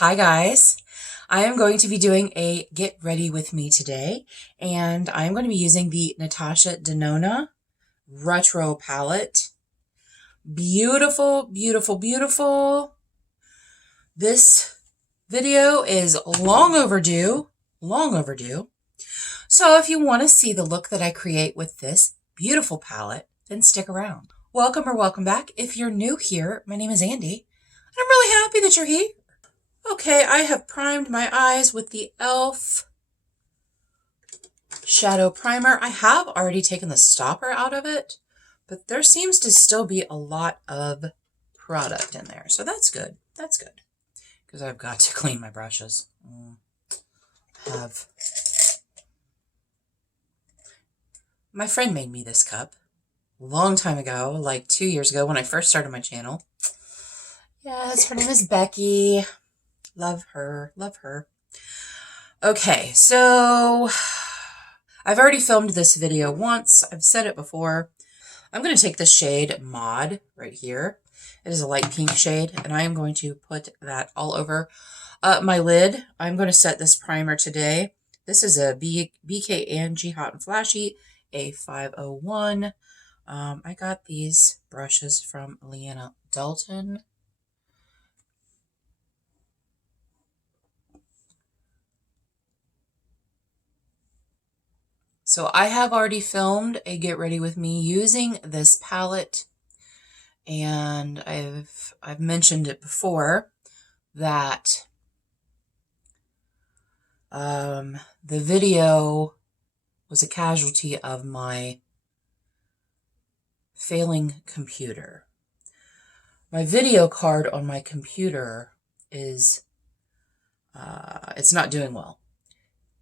Hi guys, I am going to be doing a get ready with me today, and I'm going to be using the Natasha Denona Retro palette. Beautiful, beautiful, beautiful. This video is long overdue, long overdue. So if you want to see the look that I create with this beautiful palette, then stick around. Welcome or welcome back. If you're new here, my name is Andi, and I'm really happy that you're here. Okay, I have primed my eyes with the e.l.f. Shadow Primer. I have already taken the stopper out of it, but there seems to still be a lot of product in there. So that's good. That's good. Because I've got to clean my brushes. My friend made me this cup a long time ago, like 2 years ago when I first started my channel. Yes, her name is Becky. Love her, love her. Okay, so I've already filmed this video once. I've said it before. I'm going to take this shade Mod right here. It is a light pink shade, and I am going to put that all over my lid. I'm going to set this primer today. This is a BKNG Hot and Flashy A501. I got these brushes from Leanna Dalton. So I have already filmed a get ready with me using this palette, and I've mentioned it before that the video was a casualty of my failing computer. My video card on my computer is it's not doing well.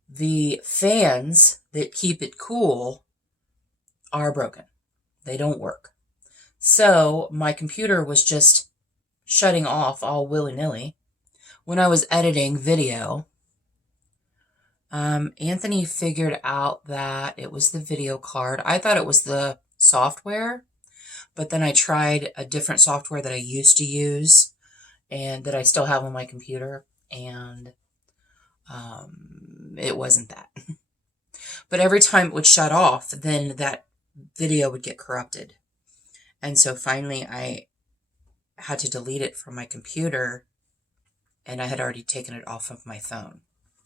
The fans that keep it cool are broken. They don't work. So my computer was just shutting off all willy-nilly when I was editing video. Anthony figured out that it was the video card. I thought it was the software, but then I tried a different software that I used to use and that I still have on my computer, and it wasn't that. But every time it would shut off, then that video would get corrupted. And so finally I had to delete it from my computer, and I had already taken it off of my phone.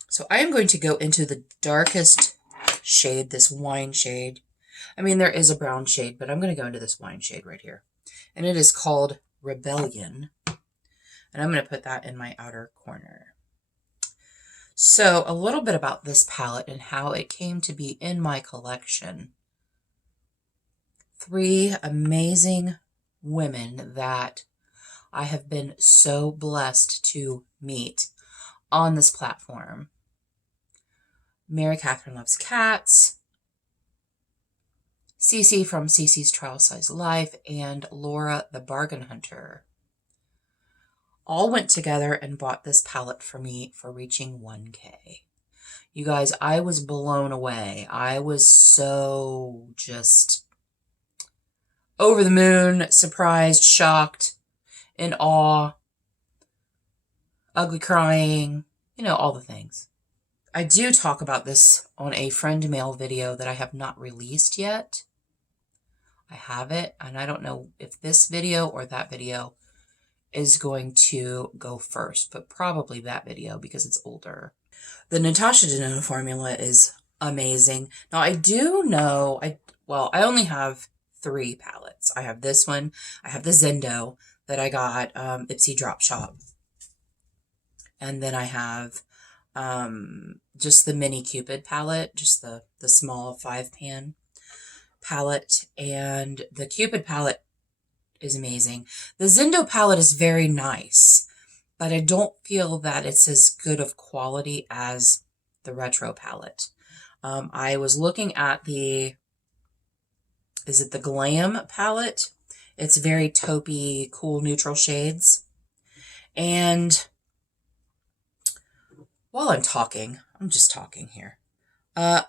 So I am going to go into the darkest shade, this wine shade. I mean, there is a brown shade, but I'm going to go into this wine shade right here. And it is called Rebellion. And I'm going to put that in my outer corner. So a little bit about this palette and how it came to be in my collection. 3 amazing women that I have been so blessed to meet on this platform. Mary Catherine Loves Cats, Cece from Cece's Trial Size Life, and Laura the Bargain Hunter all went together and bought this palette for me for reaching 1K. You guys, I was blown away. I was so just over the moon, surprised, shocked, in awe, ugly crying, you know, all the things. I do talk about this on a friend mail video that I have not released yet. I have it, and I don't know if this video or that video is going to go first, but probably that video because it's older. The Natasha Denona formula is amazing. Now I do know, I only have 3 palettes. I have this one, I have the Zendo that I got Ipsy Drop Shop, and then I have just the Mini Cupid palette, just the small 5-pan palette, and the Cupid palette is amazing. The Zendo palette is very nice, but I don't feel that it's as good of quality as the Retro palette. I was looking at the Glam palette? It's very taupey, cool, neutral shades. And while I'm talking, I'm just talking here. I'm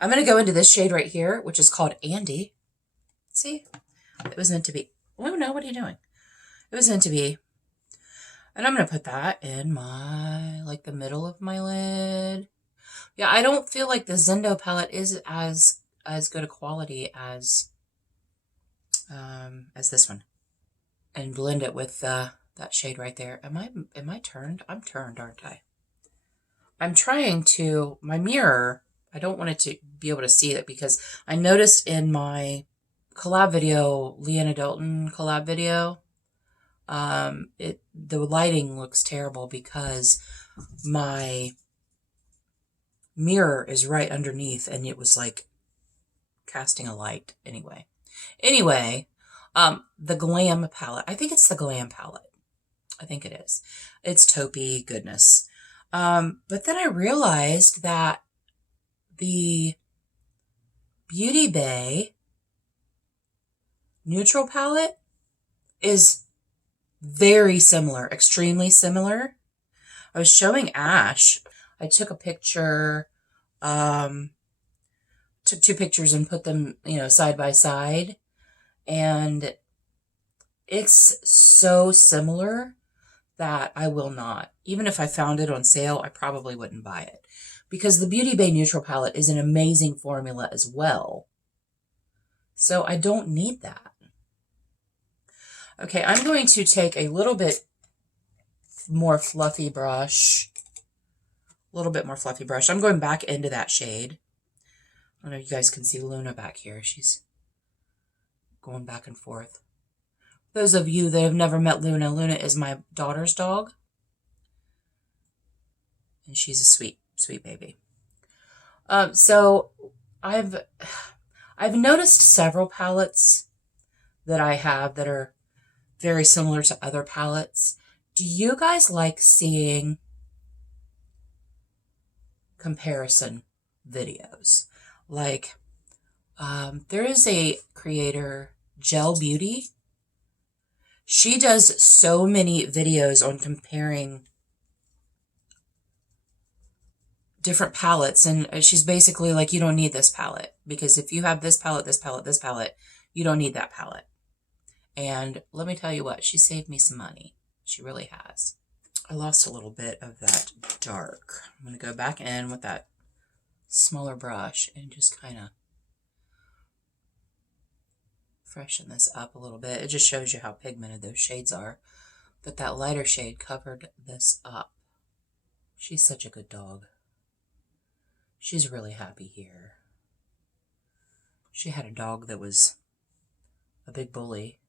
going to go into this shade right here, which is called Andi. See? It was meant to be. Oh no, what are you doing? It was meant to be And I'm going to put that in my, like the middle of my lid. Yeah, I don't feel like the Zendo palette is as good a quality as this one. And blend it with that shade right there. Am I turned? I'm turned, aren't I? I'm trying to, my mirror, I don't want it to be able to see it because I noticed in my collab video, Leanna Dalton collab video, the lighting looks terrible because my mirror is right underneath and it was like casting a light anyway. The Glam palette. I think it's the Glam palette. I think it is. It's taupey goodness. But then I realized that the Beauty Bay neutral palette is very similar, extremely similar. I was showing Ash. I took a picture, took 2 pictures and put them, side by side. And it's so similar that I will not. Even if I found it on sale, I probably wouldn't buy it. Because the Beauty Bay Neutral Palette is an amazing formula as well. So I don't need that. Okay, I'm going to take a little bit more fluffy brush. A little bit more fluffy brush. I'm going back into that shade. I don't know if you guys can see Luna back here. She's going back and forth. Those of you that have never met Luna, Luna is my daughter's dog. And she's a sweet, sweet baby. So I've noticed several palettes that I have that are very similar to other palettes. Do you guys like seeing comparison videos? Like, there is a creator, Gel Beauty. She does so many videos on comparing different palettes, and she's basically like, you don't need this palette, because if you have this palette, this palette, this palette, you don't need that palette. And let me tell you what, she saved me some money. She really has. I lost a little bit of that dark. I'm going to go back in with that smaller brush and just kind of freshen this up a little bit. It just shows you how pigmented those shades are. But that lighter shade covered this up. She's such a good dog. She's really happy here. She had a dog that was a big bully.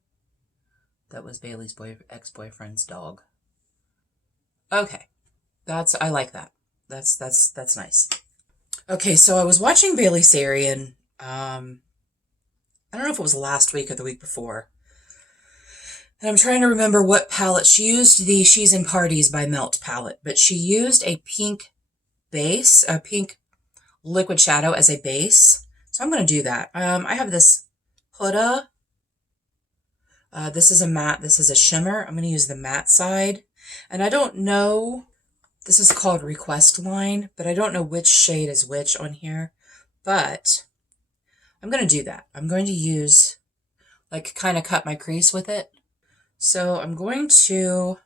That was Bailey's ex-boyfriend's dog. Okay. I like that. That's nice. Okay, so I was watching Bailey Sarian, I don't know if it was last week or the week before. And I'm trying to remember what palette. She used the She's in Parties by Melt palette, but she used a pink base, a pink liquid shadow as a base. So I'm going to do that. I have this Huda. This is a matte, this is a shimmer. I'm going to use the matte side. And I don't know, this is called Request Line, but I don't know which shade is which on here. But I'm going to do that. I'm going to use, like, kind of cut my crease with it. So I'm going to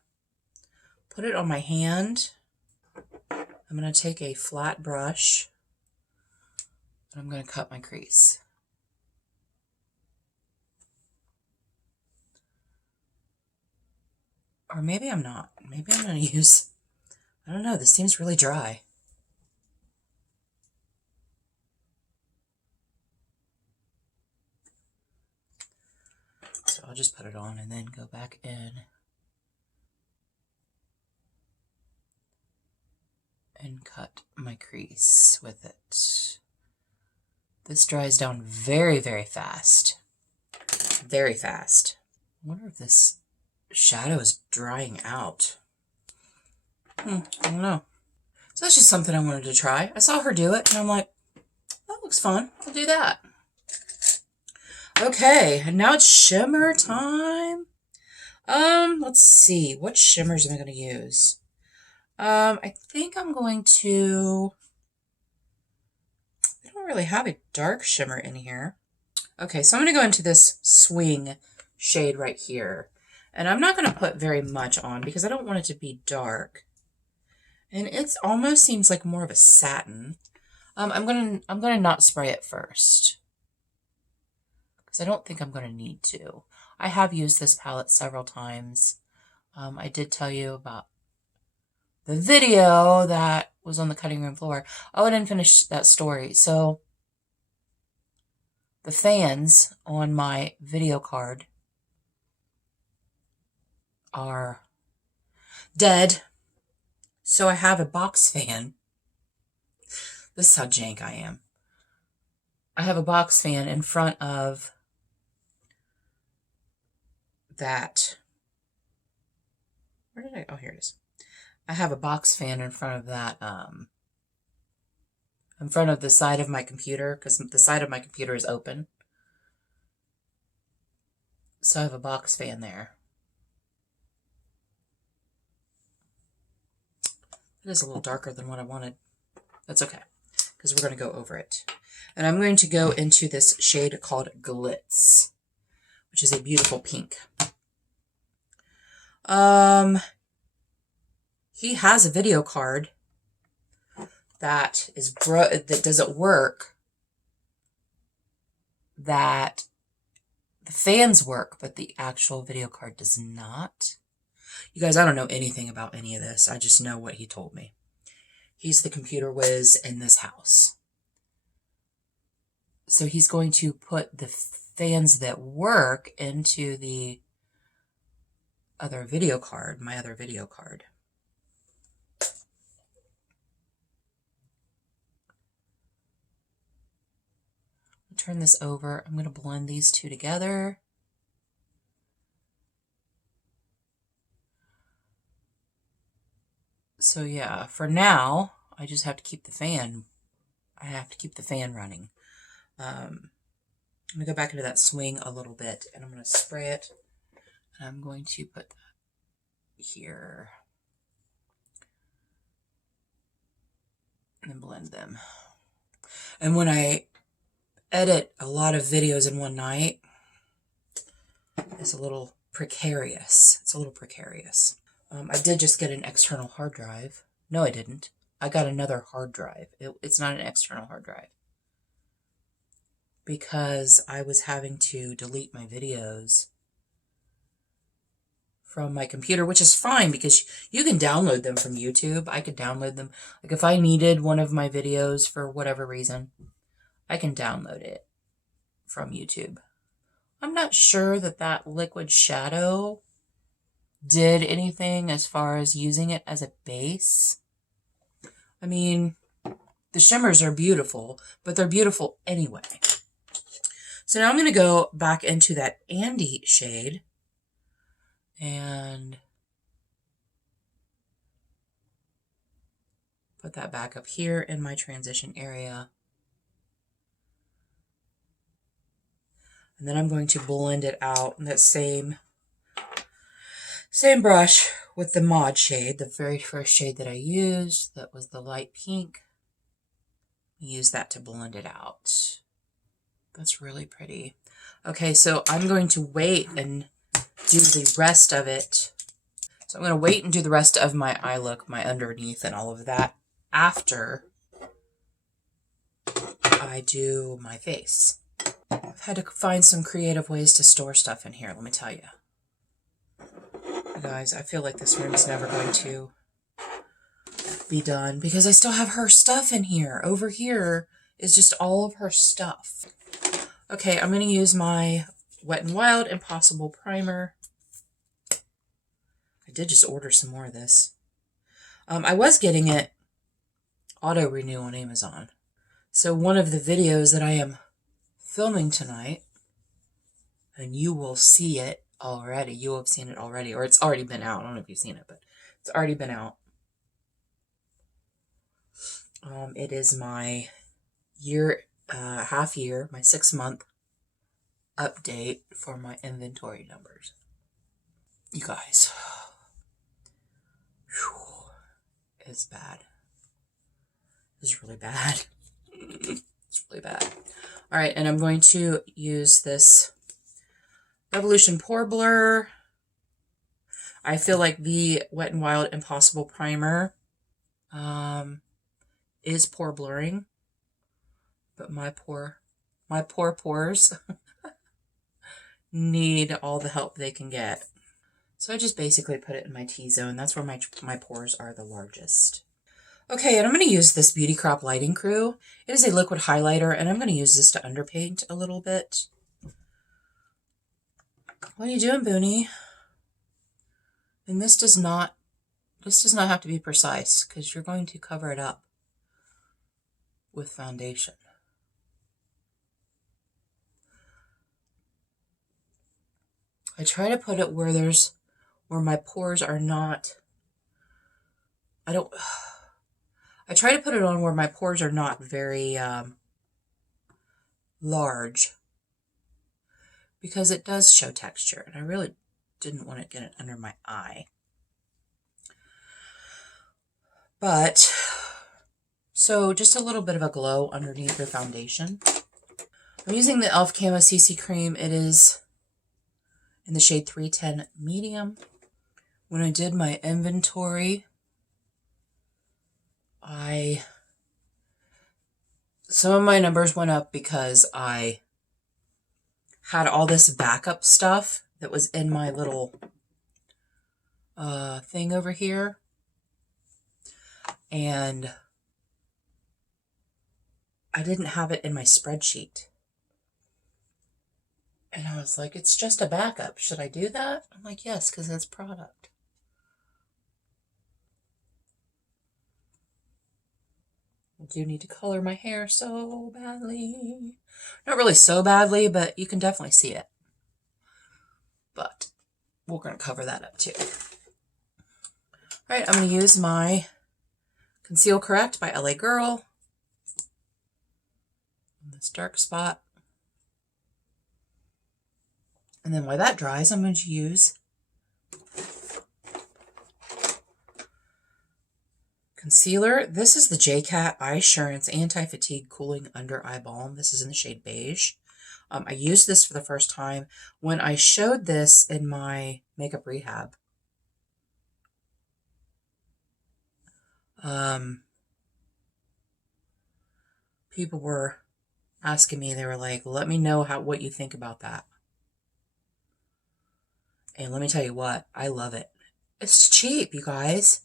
put it on my hand. I'm going to take a flat brush and I'm going to cut my crease. Or maybe I'm not. Maybe I'm going to use, I don't know, this seems really dry. So I'll just put it on and then go back in and cut my crease with it. This dries down very, very fast. Very fast. I wonder if this shadow is drying out. I don't know. So that's just something I wanted to try. I saw her do it and I'm like, that looks fun. I'll do that. Okay, and now it's shimmer time. Let's see. What shimmers am I going to use? I think I'm going to... I don't really have a dark shimmer in here. Okay, so I'm going to go into this Swing shade right here. And I'm not going to put very much on because I don't want it to be dark. And it almost seems like more of a satin. I'm gonna not spray it first because I don't think I'm gonna need to. I have used this palette several times. I did tell you about the video that was on the cutting room floor. Oh, I didn't finish that story. So the fans on my video card are dead. So I have a box fan. This is how jank I am. I have a box fan in front of that. Where did I? Oh, here it is. I have a box fan in front of that, in front of the side of my computer, because the side of my computer is open. So I have a box fan there. It is a little darker than what I wanted. That's okay, because we're going to go over it. And I'm going to go into this shade called Glitz, which is a beautiful pink. He has a video card that doesn't work, that the fans work, but the actual video card does not. You guys, I don't know anything about any of this. I just know what he told me. He's the computer whiz in this house. So he's going to put the fans that work into the other video card, my other video card. Turn this over. I'm going to blend these two together. So yeah, for now, I just have to keep the fan. I have to keep the fan running. I'm going to go back into that swing a little bit, and I'm going to spray it. And I'm going to put that here. And then blend them. And when I edit a lot of videos in one night, it's a little precarious. It's a little precarious. I did just get an external hard drive. No, I didn't. I got another hard drive. It's not an external hard drive. Because I was having to delete my videos from my computer, which is fine because you can download them from YouTube. I could download them. Like if I needed one of my videos for whatever reason, I can download it from YouTube. I'm not sure that liquid shadow did anything as far as using it as a base. I mean, the shimmers are beautiful, but they're beautiful anyway. So now I'm going to go back into that Andi shade and put that back up here in my transition area. And then I'm going to blend it out in that same brush with the mod shade, the very first shade that I used, that was the light pink. Use that to blend it out. That's really pretty. Okay, so I'm going to wait and do the rest of it. So I'm going to wait and do the rest of my eye look, my underneath and all of that after I do my face. I've had to find some creative ways to store stuff in here, let me tell you. You guys, I feel like this room is never going to be done because I still have her stuff in here. Over here is just all of her stuff. Okay, I'm going to use my Wet n Wild Impossible Primer. I did just order some more of this. I was getting it auto-renew on Amazon. So one of the videos that I am filming tonight, and you will see it already. You will have seen it already, or it's already been out. I don't know if you've seen it, but it's already been out. It is my half year, my 6-month update for my inventory numbers. You guys, whew, it's bad. It's really bad. It's really bad. All right, and I'm going to use this Revolution Pore Blur I feel like the Wet n Wild Impossible Primer is pore blurring, but my poor pores need all the help they can get. So I just basically put it in my T-zone. That's where my pores are the largest. Okay, and I'm going to use this Beauty Crop Lighting Crew. It is a liquid highlighter, and I'm going to use this to underpaint a little bit. What are you doing, Booney? And this does not have to be precise, because you're going to cover it up with foundation. I try to put it where my pores are not, I try to put it on where my pores are not very large, because it does show texture, and I really didn't want to get it under my eye. But, so just a little bit of a glow underneath the foundation. I'm using the e.l.f. Camo CC Cream. It is in the shade 310 Medium. When I did my inventory, some of my numbers went up because I had all this backup stuff that was in my little thing over here. And I didn't have it in my spreadsheet. And I was like, it's just a backup. Should I do that? I'm like, yes, because it's product. I do need to color my hair so badly. Not really so badly, but you can definitely see it. But we're going to cover that up too. All right, I'm going to use my Conceal Correct by LA Girl in this dark spot. And then while that dries, I'm going to use concealer. This is the JCat Eyesurance Anti-Fatigue Cooling Under Eye Balm. This is in the shade Beige. I used this for the first time when I showed this in my makeup rehab. People were asking me, they were like, let me know what you think about that. And let me tell you what, I love it. It's cheap, you guys.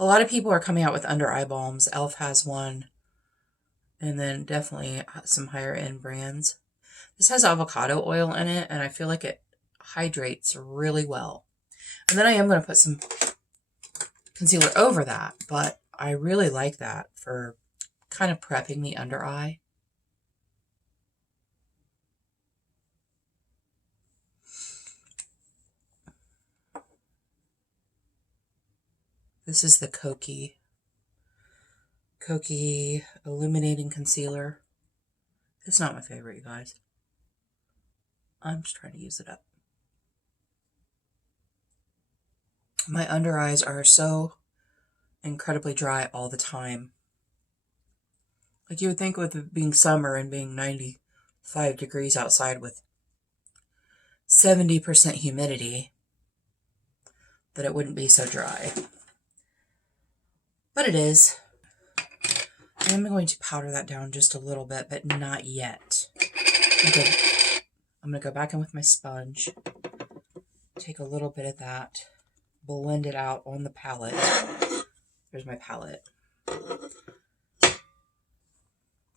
A lot of people are coming out with under eye balms. e.l.f. has one. And then definitely some higher end brands. This has avocado oil in it, and I feel like it hydrates really well. And then I am going to put some concealer over that, but I really like that for kind of prepping the under eye. This is the Kokie Illuminating Concealer. It's not my favorite, you guys. I'm just trying to use it up. My under eyes are so incredibly dry all the time. Like you would think with it being summer and being 95 degrees outside with 70% humidity, that it wouldn't be so dry. But it is. I am going to powder that down just a little bit, but not yet. I'm going to go back in with my sponge, take a little bit of that, blend it out on the palette. There's my palette. And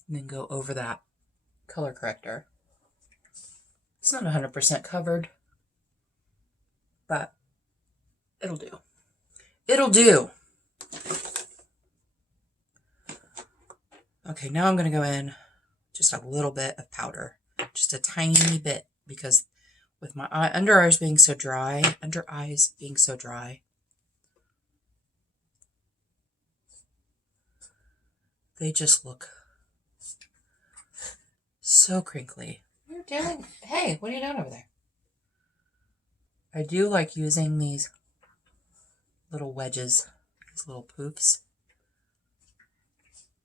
then go over that color corrector. It's not 100% covered, but it'll do. It'll do. Okay, now I'm going to go in just a little bit of powder. Just a tiny bit, because with my under eyes being so dry, they just look so crinkly. Hey, what are you doing over there? I do like using these little wedges, these little poofs.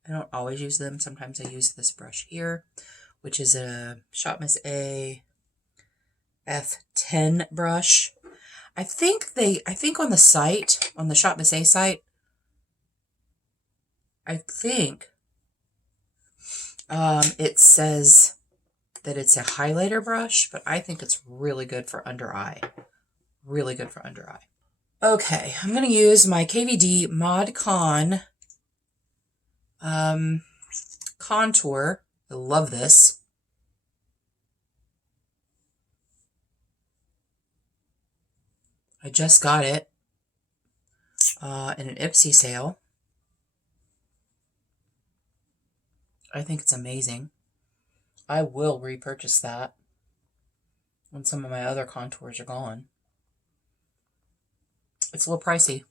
I don't always use them. Sometimes I use this brush here, which is a Shop Miss A F10 brush. I think on the site, on the Shop Miss A site, I think it says that it's a highlighter brush, but I think it's really good for under eye. Really good for under eye. Okay, I'm going to use my KVD Mod Con contour. I love this. I just got it in an Ipsy sale. I think it's amazing. I will repurchase that when some of my other contours are gone. It's a little pricey,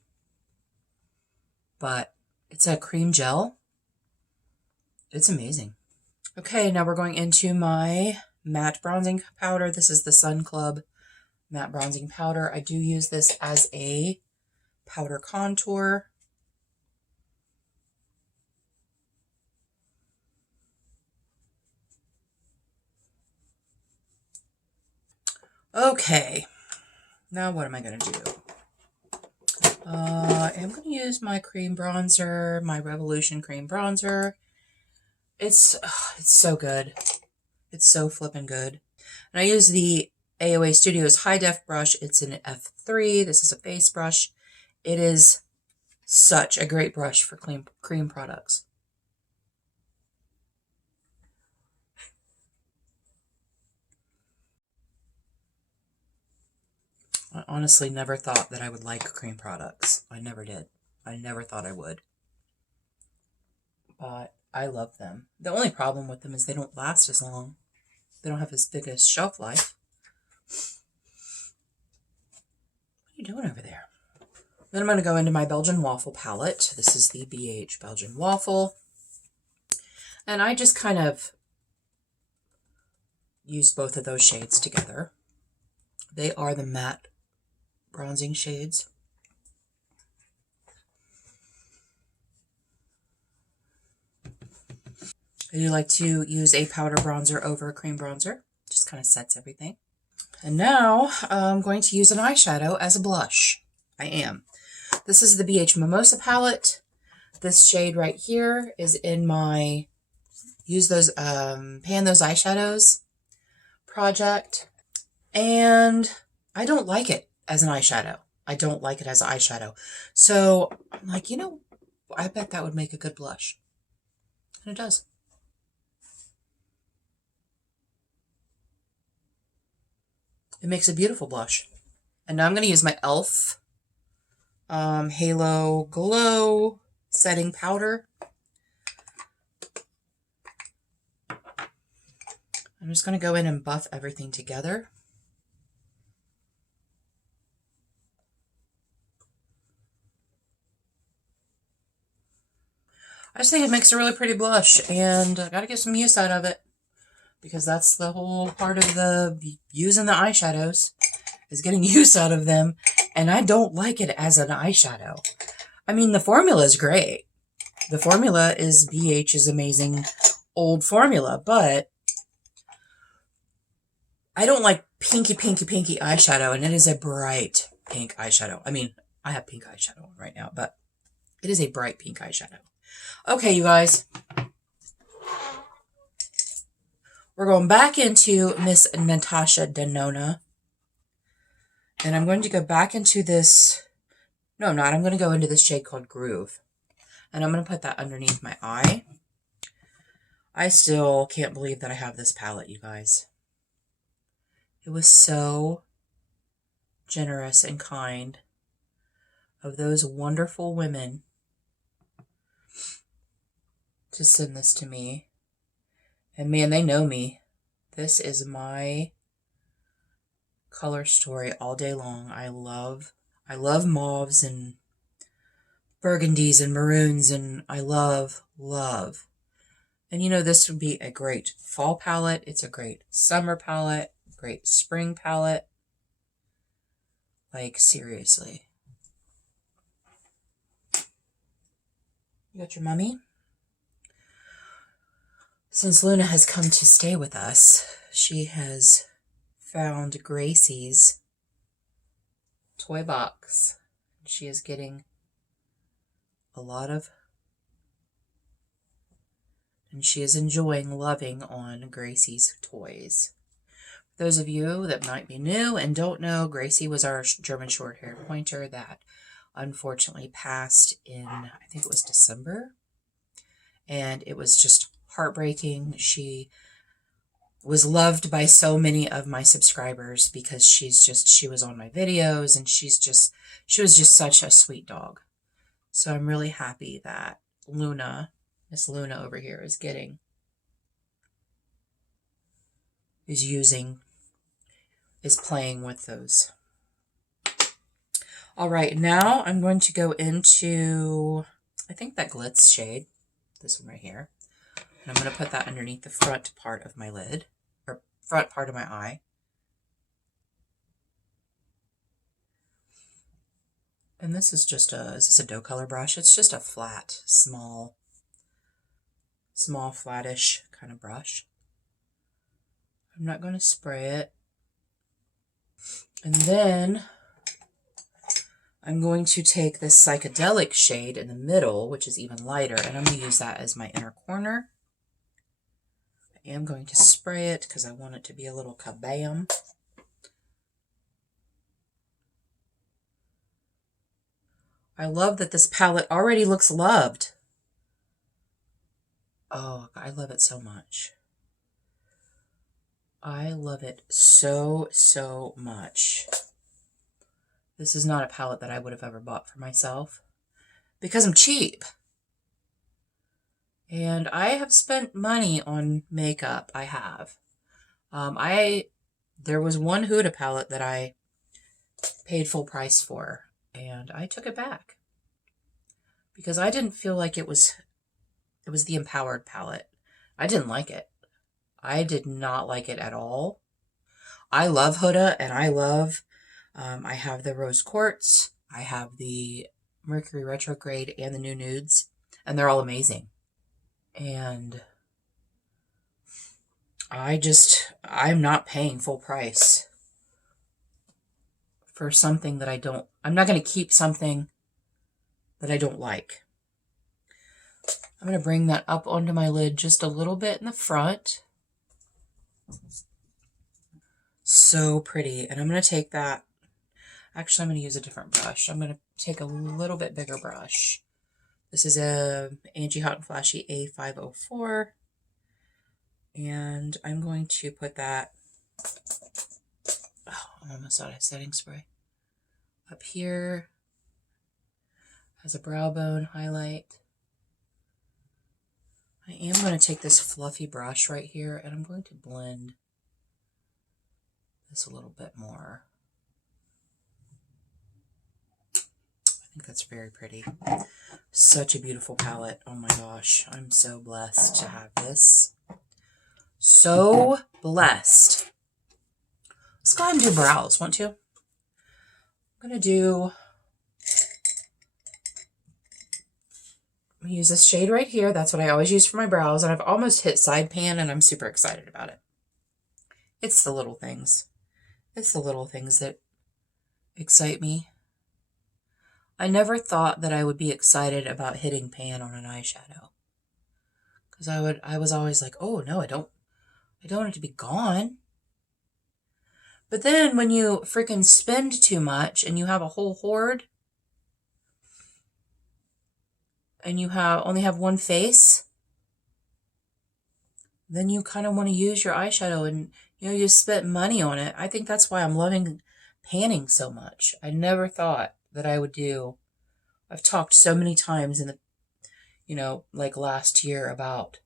but it's a cream gel. It's amazing. Okay, now we're going into my matte bronzing powder. This is the Sun Club matte bronzing powder. I do use this as a powder contour. Okay, now what am I going to do? I'm going to use my cream bronzer, my Revolution cream bronzer. It's so good. It's so flippin' good. And I use the AOA Studios High Def brush. It's an F3. This is a face brush. It is such a great brush for cream products. I honestly never thought that I would like cream products. I never did. I never thought I would. But I love them. The only problem with them is they don't last as long. They don't have as big a shelf life. What are you doing over there? Then I'm going to go into my Belgian Waffle palette. This is the BH Belgian Waffle. And I just kind of use both of those shades together. They are the matte bronzing shades. I do like to use a powder bronzer over a cream bronzer. Just kind of sets everything. And now I'm going to use an eyeshadow as a blush. I am. This is the BH Mimosa palette. This shade right here is in my Use Those Pan Those Eyeshadows project. And I don't like it as an eyeshadow. I don't like it as an eyeshadow. So I'm like, you know, I bet that would make a good blush. And it does. It makes a beautiful blush. And now I'm going to use my e.l.f. Halo Glow setting powder. I'm just going to go in and buff everything together. I just think it makes a really pretty blush, and I got to get some use out of it, because that's the whole part of the using the eyeshadows, is getting use out of them, and I don't like it as an eyeshadow. I mean, the formula is great. The formula is BH's amazing old formula, but I don't like pinky eyeshadow, and it is a bright pink eyeshadow. I mean, I have pink eyeshadow on right now, but it is a bright pink eyeshadow. Okay, you guys. We're going back into Miss Natasha Denona. And I'm going to go back into this. No, I'm not. I'm going to go into this shade called Groove. And I'm going to put that underneath my eye. I still can't believe that I have this palette, you guys. It was so generous and kind of those wonderful women to send this to me. And man, they know me. This is my color story all day long. I love mauves and burgundies and maroons, and I love. And you know, this would be a great fall palette. It's a great summer palette, great spring palette. Like, seriously. You got your mummy? Since Luna has come to stay with us, she has found Gracie's toy box. She is getting a lot of, and she is enjoying loving on Gracie's toys. For those of you that might be new and don't know, Gracie was our German short-haired pointer that unfortunately passed in, I think it was December. And it was just heartbreaking. She was loved by so many of my subscribers because she was on my videos, and she was just such a sweet dog. So I'm really happy that Luna, Miss Luna over here, is playing with those. All right, now I'm going to go into, I think, that Glitz shade, this one right here. And I'm going to put that underneath the front part of my lid, or front part of my eye. And this is just is this a dough color brush? It's just a flat, small, flattish kind of brush. I'm not going to spray it. And then I'm going to take this psychedelic shade in the middle, which is even lighter, and I'm going to use that as my inner corner. I am going to spray it because I want it to be a little kabam. I love that this palette already looks loved. Oh, I love it so much. I love it so, so much. This is not a palette that I would have ever bought for myself because I'm cheap. And I have spent money on makeup. I have. There was one Huda palette that I paid full price for, and I took it back because I didn't feel like it was the Empowered palette. I didn't like it. I did not like it at all. I love Huda, and I love, I have the Rose Quartz, I have the Mercury Retrograde, and the New Nudes, and they're all amazing. And I'm not paying full price for something that I'm not going to keep something that I don't like. I'm going to bring that up onto my lid just a little bit in the front. So pretty. And I'm going to take that. Actually, I'm going to use a different brush. I'm going to take a little bit bigger brush. This is a Angie Hot and Flashy A504. And I'm going to put that, I'm almost out of setting spray, up here as a brow bone highlight. I am going to take this fluffy brush right here, and I'm going to blend this a little bit more. I think that's very pretty. Such a beautiful palette. Oh my gosh, I'm so blessed to have this. So blessed. Let's go ahead and do brows, want to? I'm going to use this shade right here. That's what I always use for my brows, and I've almost hit side pan, and I'm super excited about it. It's the little things. It's the little things that excite me. I never thought that I would be excited about hitting pan on an eyeshadow. Because I was always like, oh no, I don't want it to be gone. But then when you freaking spend too much and you have a whole hoard and you only have one face, then you kind of want to use your eyeshadow, and you spent money on it. I think that's why I'm loving panning so much. I never thought that I would do. I've talked so many times in the, like last year about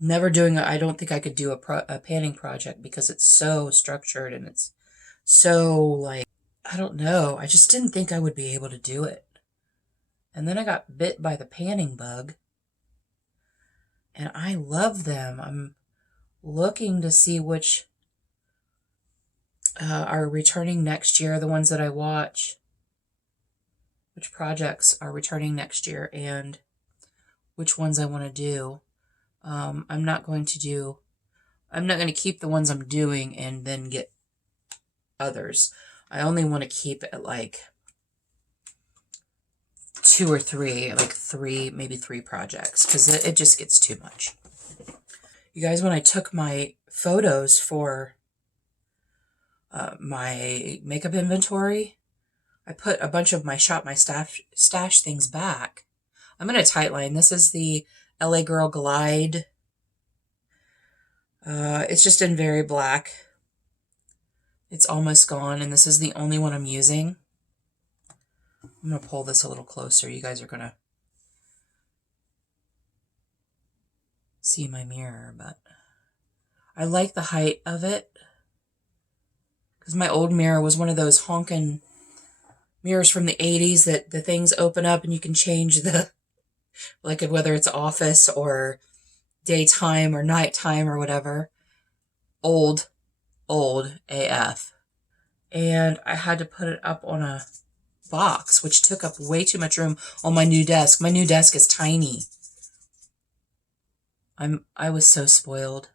never doing I don't think I could do a panning project because it's so structured and it's so like, I don't know. I just didn't think I would be able to do it. And then I got bit by the panning bug. And I love them. I'm looking to see which are returning next year, the ones that I watch. Which projects are returning next year and which ones I want to do. I'm not going to do I'm not going to keep the ones I'm doing and then get others. I only want to keep it like 2 or 3, like 3, maybe 3 projects, because it just gets too much. You guys, when I took my photos for my makeup inventory, I put a bunch of my stash things back. I'm going to tightline. This is the LA Girl Glide. It's just in very black. It's almost gone, and this is the only one I'm using. I'm going to pull this a little closer. You guys are going to see my mirror, but I like the height of it, because my old mirror was one of those honkin' mirrors from the 80s that the things open up and you can change the, like whether it's office or daytime or nighttime or whatever. Old AF. And I had to put it up on a box, which took up way too much room on my new desk. My new desk is tiny. I was so spoiled.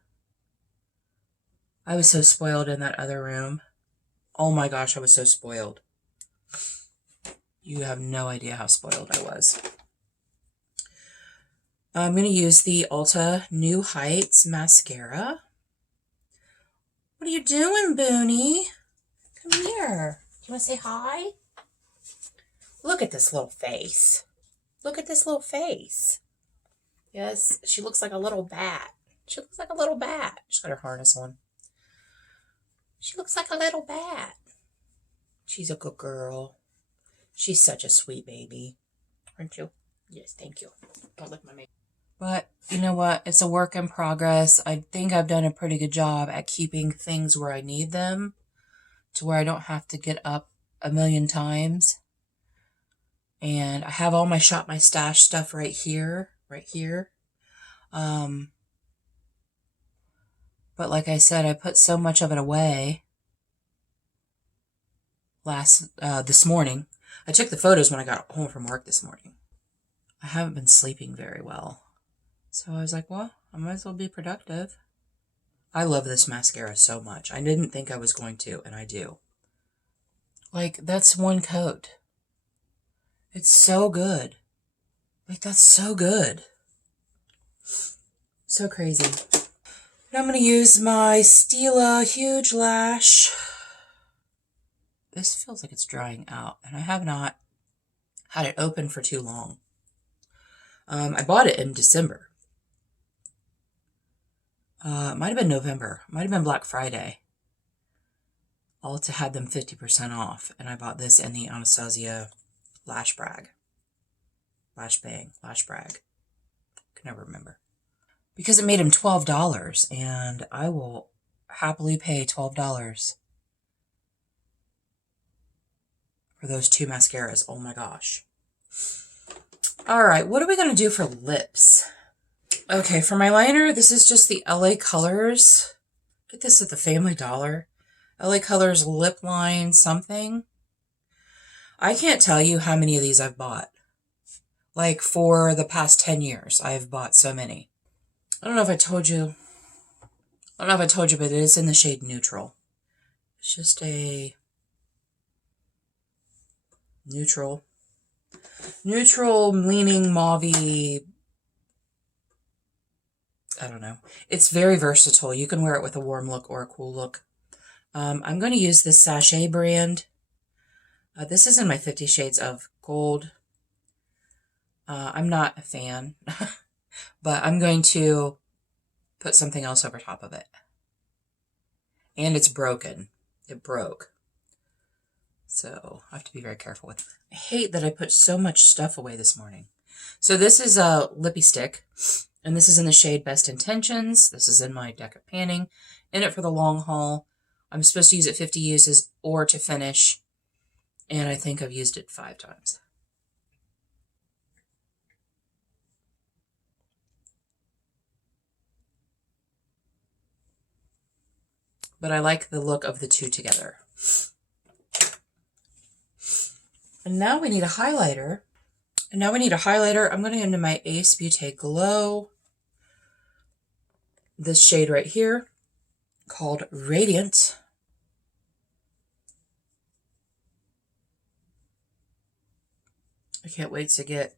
I was so spoiled in that other room. Oh my gosh, I was so spoiled. You have no idea how spoiled I was. I'm going to use the Ulta New Heights mascara. What are you doing, Booney? Come here. You want to say hi? Look at this little face. Look at this little face. Yes, she looks like a little bat. She looks like a little bat. She's got her harness on. She looks like a little bat. She's a good girl. She's such a sweet baby. Aren't you? Yes, thank you. Don't lick my makeup. But you know what? It's a work in progress. I think I've done a pretty good job at keeping things where I need them, to where I don't have to get up a million times. And I have all my Shop My Stash stuff right here. But like I said, I put so much of it away this morning. I took the photos when I got home from work this morning. I haven't been sleeping very well. So I was like, well, I might as well be productive. I love this mascara so much. I didn't think I was going to, and I do. Like, that's one coat. It's so good. Like, that's so good. So crazy. And I'm going to use my Stila Huge Lash. This feels like it's drying out, and I have not had it open for too long. I bought it in December. It might have been November. Might have been Black Friday. Ulta had them 50% off, and I bought this in the Anastasia Lash Brag. Lash Bang. Lash Brag. Can never remember. Because it made them $12, and I will happily pay $12 for those 2 mascaras. Oh my gosh. Alright, what are we going to do for lips? Okay, for my liner, this is just the LA Colors. Get this at the Family Dollar. LA Colors Lip Line something. I can't tell you how many of these I've bought. Like, for the past 10 years, I've bought so many. I don't know if I told you. But it is in the shade Neutral. It's just a neutral leaning mauve-y. I don't know. It's very versatile. You can wear it with a warm look or a cool look. I'm going to use this Sashay brand. This is in my 50 Shades of Gold. I'm not a fan, but I'm going to put something else over top of it. And it's broken. It broke. So I have to be very careful with it. I hate that I put so much stuff away this morning. So this is a Lippie stick, and this is in the shade Best Intentions. This is in my deck of panning. In it for the long haul. I'm supposed to use it 50 uses or to finish, and I think I've used it 5 times. But I like the look of the 2 together. And now we need a highlighter. I'm going to go into my Ace Beauté Glow. This shade right here. called Radiant. I can't wait to get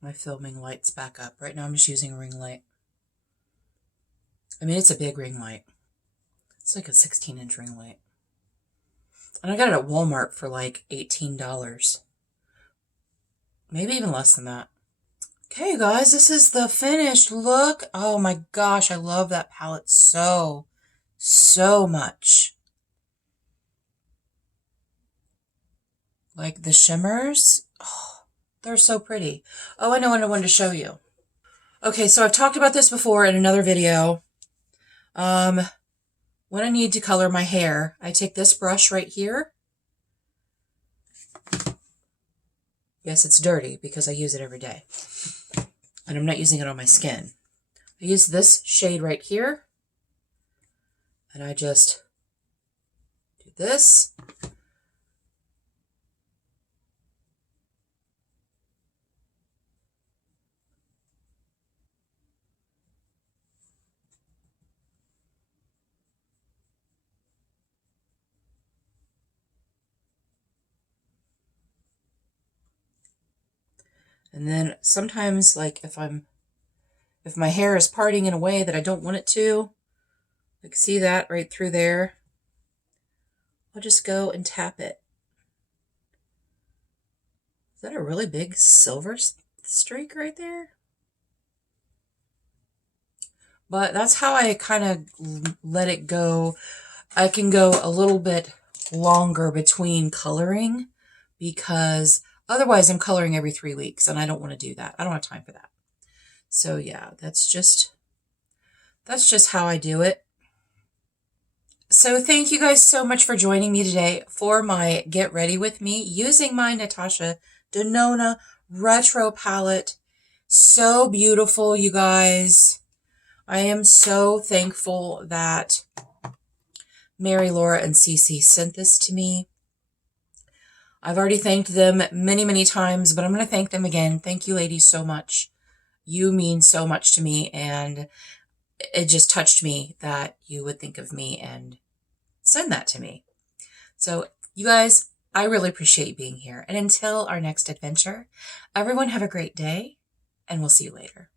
my filming lights back up. Right now I'm just using a ring light. I mean, it's a big ring light. It's like a 16-inch ring light. And I got it at Walmart for like $18. Maybe even less than that. Okay, guys, this is the finished look. Oh my gosh, I love that palette so much. Like the shimmers, oh, they're so pretty. Oh, I know what I wanted to show you. Okay, so I've talked about this before in another video. When I need to color my hair, I take this brush right here. Yes, it's dirty because I use it every day. And I'm not using it on my skin. I use this shade right here. And I just do this. And then sometimes, like if my hair is parting in a way that I don't want it to, like see that right through there, I'll just go and tap it. Is that a really big silver streak right there? But that's how I kind of let it go. I can go a little bit longer between coloring because otherwise I'm coloring every 3 weeks and I don't want to do that. I don't have time for that. So yeah, that's just how I do it. So thank you guys so much for joining me today for my Get Ready With Me using my Natasha Denona Retro palette. So beautiful, you guys. I am so thankful that Mary, Laura, and Cece sent this to me. I've already thanked them many times, but I'm going to thank them again. Thank you, ladies, so much. You mean so much to me, and it just touched me that you would think of me and send that to me. So, you guys, I really appreciate being here. And until our next adventure, everyone have a great day, and we'll see you later.